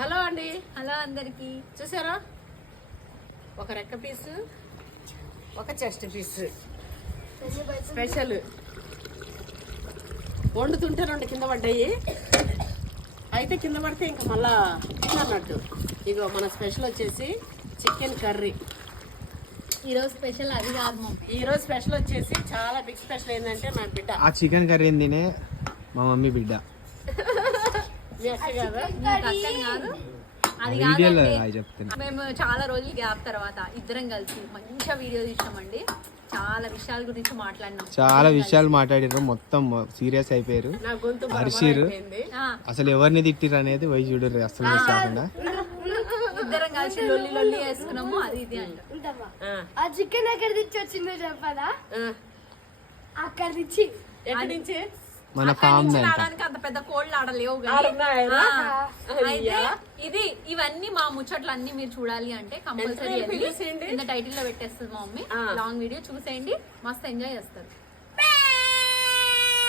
Hello అండి, hello అందరికి. చూసారా? ఒక రెక్క పీసు, ఒక చెస్ట్ పీసు స్పెషల్. వండుతుంటే 2 కింద పడ్డాయి. అయితే కింద పడితే ఇంకా మళ్ళా తిన్నట్టు. ఇగో మన స్పెషల్ వచ్చేసి చికెన్ కర్రీ. ఈరోజు స్పెషల్ అది కాదు మమ్మీ. ఈరోజు స్పెషల్ వచ్చేసి చాలా బిగ్ స్పెషల్ ఏంటంటే నా బిడ్డ ఆ చికెన్ కర్రీ తినే మా మమ్మీ బిడ్డ మీ అక్క కదా. అక్కని కాదు, అది వీడియోలో కాదండి. చెప్తున్నా. మేము చాలా రోజులు గ్యాప్ తర్వాత ఇద్దరం కలిసి మంచిగా వీడియో తీసామండి. చాలా విషయాల గురించి మాట్లాడినాం. చాలా విషయాలు మాట్లాడారు, మొత్తం సీరియస్ అయిపోయారు, నా గొంతు అరిసిరు. అయిపోయింది. అసలు ఎవరిని తిట్టిరు అనేది పోయి చూడరు, అసలు మిస్ కాకుండా. ఇద్దరం కలిసి లొల్లి లొల్లి వేసుకున్నాము. అది ఇది అంట. ఆ చికెన్ ఎక్కడ తెచ్చి వచ్చిందో చెప్పదా? ఆ, అక్కడ తెచ్చి ఎక్కడి నుంచి? మన అక్కడి ఫామ్ నుంచి దంట. రావడానికి అంత పెద్ద కోళ్ళు ఆడలేవు కానీ. ఆడున్నాయా? అయితే ఇవన్నీ మా ముచ్చట్లు అన్ని మీరు చూడాలి అంటే కంపల్సరీ పిలిచేయండి. కింద టైటిల్ లో పెట్టేస్తుంది మా మమ్మీ. లాంగ్ వీడియో చూసేయండి, మస్తు ఎంజాయ్ చేస్తారు.